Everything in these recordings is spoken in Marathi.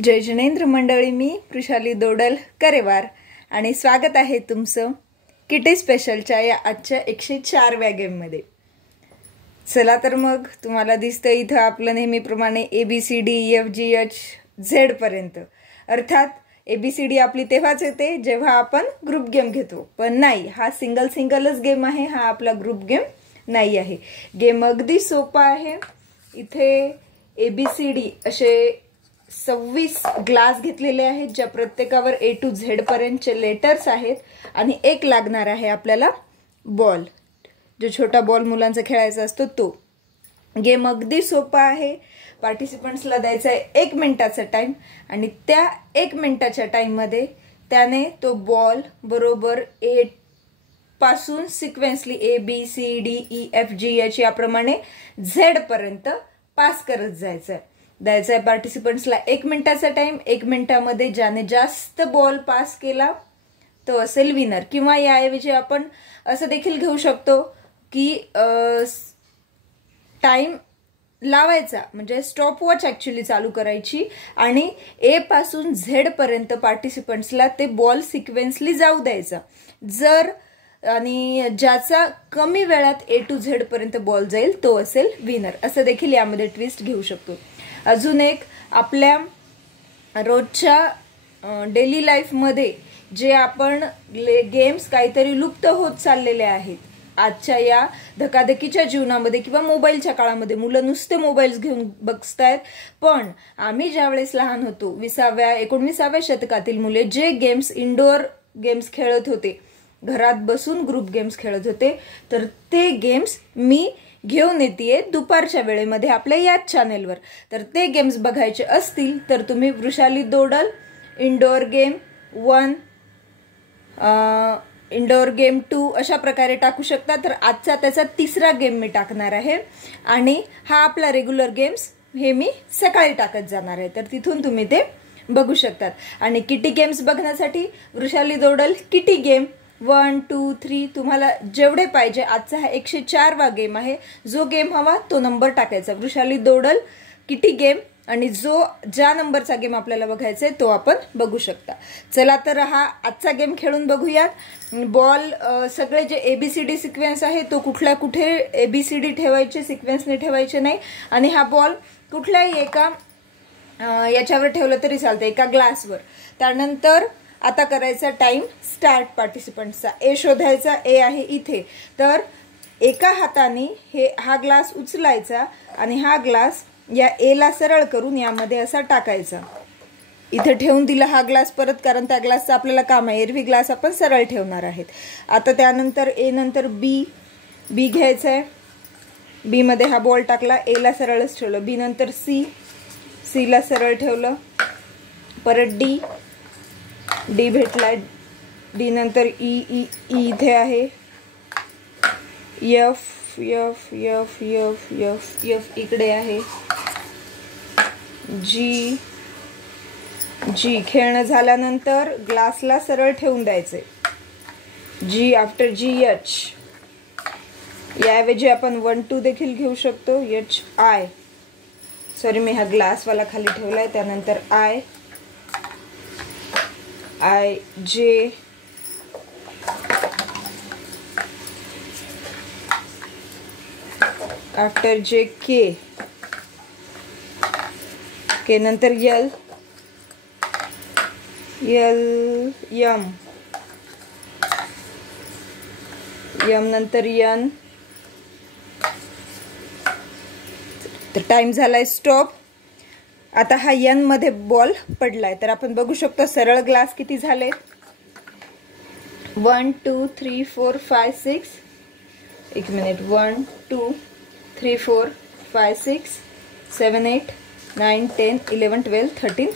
जय जिनेंद्र मंडळी, मी वृषाली दोडल करेवार आणि स्वागत आहे तुमचं किटी स्पेशलच्या या आजच्या 104व्या गेममध्ये। चला तर मग तुम्हाला दिसतं इथं आपलं नेहमीप्रमाणे ABCD EFGH Z पर्यंत, अर्थात ABCD आपली तेव्हाच येते जेव्हा आपण ग्रुप गेम घेतो, पण नाही, हा सिंगलच गेम आहे, हा आपला ग्रुप गेम नाही आहे। गेम अगदी सोपा आहे। इथे ABCD असे 26 ग्लास घेतलेले आहेत, ज्या प्रत्येकावर A to Z पर्यंतचे लेटर्स आहेत आणि एक लागणार आहे आपल्याला बॉल, जो छोटा बॉल मुलांचा खेळायचा असतो तो। गेम अगदी सोपा आहे। पार्टिसिपंट्सला द्यायचा आहे 1 मिनिटाचा टाइम आणि त्या 1 मिनिटाच्या टाइम मध्ये त्याने तो बॉल बरोबर A पासून सिक्वेन्सली ABCDEFGH याप्रमाणे Z पर्यंत पास करत जायचं आहे। द्यायचा आहे पार्टिसिपंट्सला 1 मिनिटाचा टाइम। 1 मिनिटामध्ये ज्याने जास्त बॉल पास केला तो असेल विनर, किंवा याऐवजी आपण असं देखील घेऊ शकतो की टाइम लावायचा, म्हणजे स्टॉप वॉच ऍक्च्युअली चालू करायची आणि A पासून Z पर्यंत पार्टिसिपंट्सला ते बॉल सिक्वेन्सली जाऊ द्यायचा। जर आणि ज्याचा कमी वेळात A to Z पर्यंत बॉल जाईल तो असेल विनर, असं देखील यामध्ये ट्विस्ट घेऊ शकतो। अजून एक, आपल्या रोजच्या डेली लाईफ मध्ये जे आपण गेम्स काहीतरी लुप्त होत चाललेले आहेत आजच्या या धकाधकीच्या जीवनामध्ये किंवा मोबाईलच्या काळामध्ये, मुलं नुसते मोबाईल्स घेऊन बसतायत, पण आम्ही ज्यावेळेस लहान होतो 19व्या शतकातील मुले जे गेम्स इंडोर गेम्स खेळत होते, घरात बसून ग्रुप गेम्स खेळत होते, तर ते गेम्स मी घेऊन येते दुपारच्या वेळेमध्ये आपल्या याच चॅनेलवर। तर ते गेम्स बघायचे असतील तर तुम्ही Vrushali Dodal indoor game 1, indoor game 2 अशा प्रकारे टाकू शकता। तर आजचा त्याचा 3रा गेम मी टाकणार आहे आणि हा आपला रेग्युलर गेम्स हे मी सकाळी टाकत जाणार आहे, तर तिथून तुम्ही ते बघू शकतात। आणि किटी गेम्स बघण्यासाठी वृषाली दोडल किटी गेम 1, 2, 3 तुम्हाला जेवढे पाहिजे, आजचा हा 104वा गेम आहे, जो गेम हवा तो नंबर टाकायचा, वृषाली दोडल किटी गेम, आणि ज्या नंबरचा गेम आपल्याला बघायचा आहे तो आपण बघू शकता। चला तर हा आजचा गेम खेळून बघूयात। बॉल सगळे जे ABCD सिक्वेन्स आहे तो कुठे ABCD ठेवायचे, सिक्वेन्सने ठेवायचे नाही, आणि हा बॉल कुठल्याही एका याच्यावर ठेवलं तरी चालतं, एका ग्लासवर। त्यानंतर आता करायचा टाइम स्टार्ट पार्टिसिपंट्सचा। A शोधायचा, A आहे इथे, तर एका हाताने हा ग्लास उचलायचा आणि हा ग्लास या A ला सरळ करून यामध्ये असा टाकायचा। इथे ठेवून दिला हा ग्लास परत, कारण त्या ग्लासचं आपल्याला काम आहे, एरवी ग्लास आपण सरळ ठेवणार आहेत। आता त्यानंतर A नंतर B घ्यायचा आहे, B मध्ये हा बॉल टाकला, A ला सरळच ठेवलं, B नंतर C ला सरळ ठेवलं, परत D भेटला, D नंतर E इथे आहे, F इकडे आहे, G खेळणं झाल्यानंतर ग्लासला सरळ ठेवून द्यायचे, G आफ्टर GH, याऐवजी आपण 1, 2 देखील घेऊ शकतो, HI, सॉरी मी हा ग्लासवाला खाली ठेवलाय, त्यानंतर IJ, आफ्टर JK, K नंतर M नंतर N। तर टाइम झालाय स्टॉप। आता हा N मध्ये बॉल पडलाय, तर आपण बघू शकतो सरळ ग्लास किती झाले, 1, 2, 3, 4, 5, 6, 1 मिनिट, 1, 2, 3, 4, 5, 6, 7, 8, 9, 10, 11, 12, 13,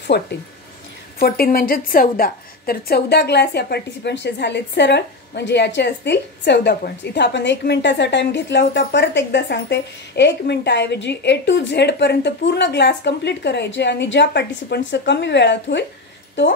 14 म्हणजे 14। तर 14 ग्लास या पार्टिसिपंट्सचे झालेत सरळ, म्हणजे याचे असतील 14 पॉइंट्स। इथे आपण 1 मिनिटाचा टाइम घेतला होता, परत एकदा सांगते, 1 मिनिटाऐवजी A to Z पर्यंत पूर्ण ग्लास कंप्लीट करायचे, आणि ज्या पार्टिसिपंट्सचं कमी वेळात होईल तो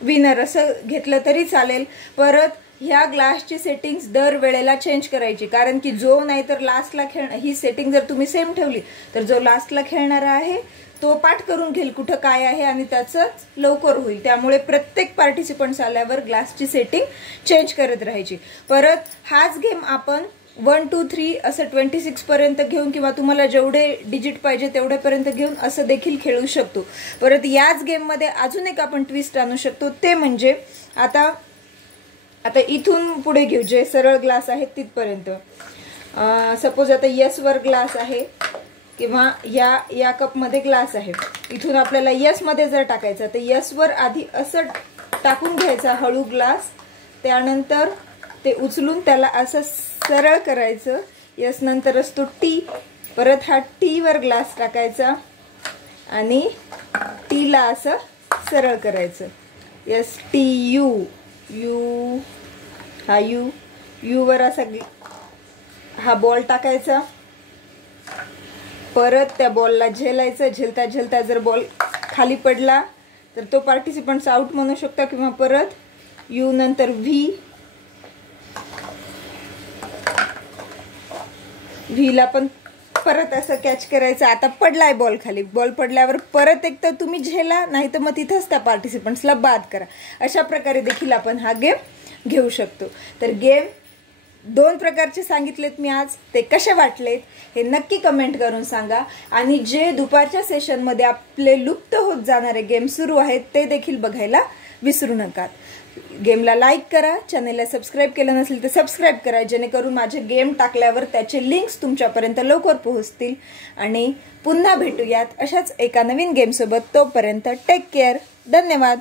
विनर, असं घेतलं तरी चालेल। परत ह्या ग्लासची सेटिंग्स दर वेळेला चेंज करायची, कारण की जो नाहीतर लास्टला ही सेटिंग जर तुम्ही सेम ठेवली तर जो लास्टला खेळणारा आहे तो पाठ करून घेईल कुठं काय आहे आणि त्याचं लवकर होईल. त्यामुळे प्रत्येक पार्टिसिपंट्स आल्यावर ग्लासची सेटिंग चेंज करत राहायची. परत हाच गेम आपण 1 2 3 असं 26 पर्यंत घेऊन किंवा तुम्हाला जेवढे डिजिट पाहिजे तेवढ्यापर्यंत घेऊन असं देखील खेळू शकतो. परत याच गेममध्ये अजून एक आपण ट्विस्ट आणू शकतो, ते म्हणजे आता इथून पुढे घेऊ जे सरळ ग्लास आहेत तिथपर्यंत. सपोज आता यस वर ग्लास आहे किंवा या कपमध्ये ग्लास आहे, इथून आपल्याला यस मध्ये जर टाकायचं तर यस वर आधी असं टाकून घ्यायचा हळू ग्लास, त्यानंतर ते उचलून त्याला असं सरळ करायचं. यस नंतर असतो टी, परत हा टी वर ग्लास टाकायचा आणि टीला असं सरळ करायचं. यस टी यू यू, हा यू वर असा हा बॉल टाकायचा, परत त्या बॉलला झेलायचं. झेलता झेलता जर बॉल खाली पडला तर तो पार्टिसिपंट्स आउट म्हणू शकता, किंवा परत यू नंतर व्हीला पण परत असं कॅच करायचं. आता पडलाय बॉल खाली, बॉल पडल्यावर परत एक तर तुम्ही झेला, नाही तर मग तिथंच त्या पार्टिसिपंट्सला बाद करा. अशा प्रकारे देखील आपण हा गेम घेऊ शकतो. तर गेम 2 प्रकारचे सांगितलेत मी आज, ते कसे वाटलेत हे नक्की कमेंट करून सांगा. आणि जे दुपारच्या सेशनमध्ये आपले लुप्त होत जाणारे गेम सुरू आहेत ते देखील बघायला विसरू नका. गेमला लाईक करा, चॅनेलला सबस्क्राईब केलं नसेल तर सबस्क्राईब करा, जेणेकरून माझे गेम टाकल्यावर त्याचे लिंक्स तुमच्यापर्यंत लवकर पोहोचतील. आणि पुन्हा भेटूयात अशाच एका नवीन गेमसोबत. तोपर्यंत टेक केअर. धन्यवाद.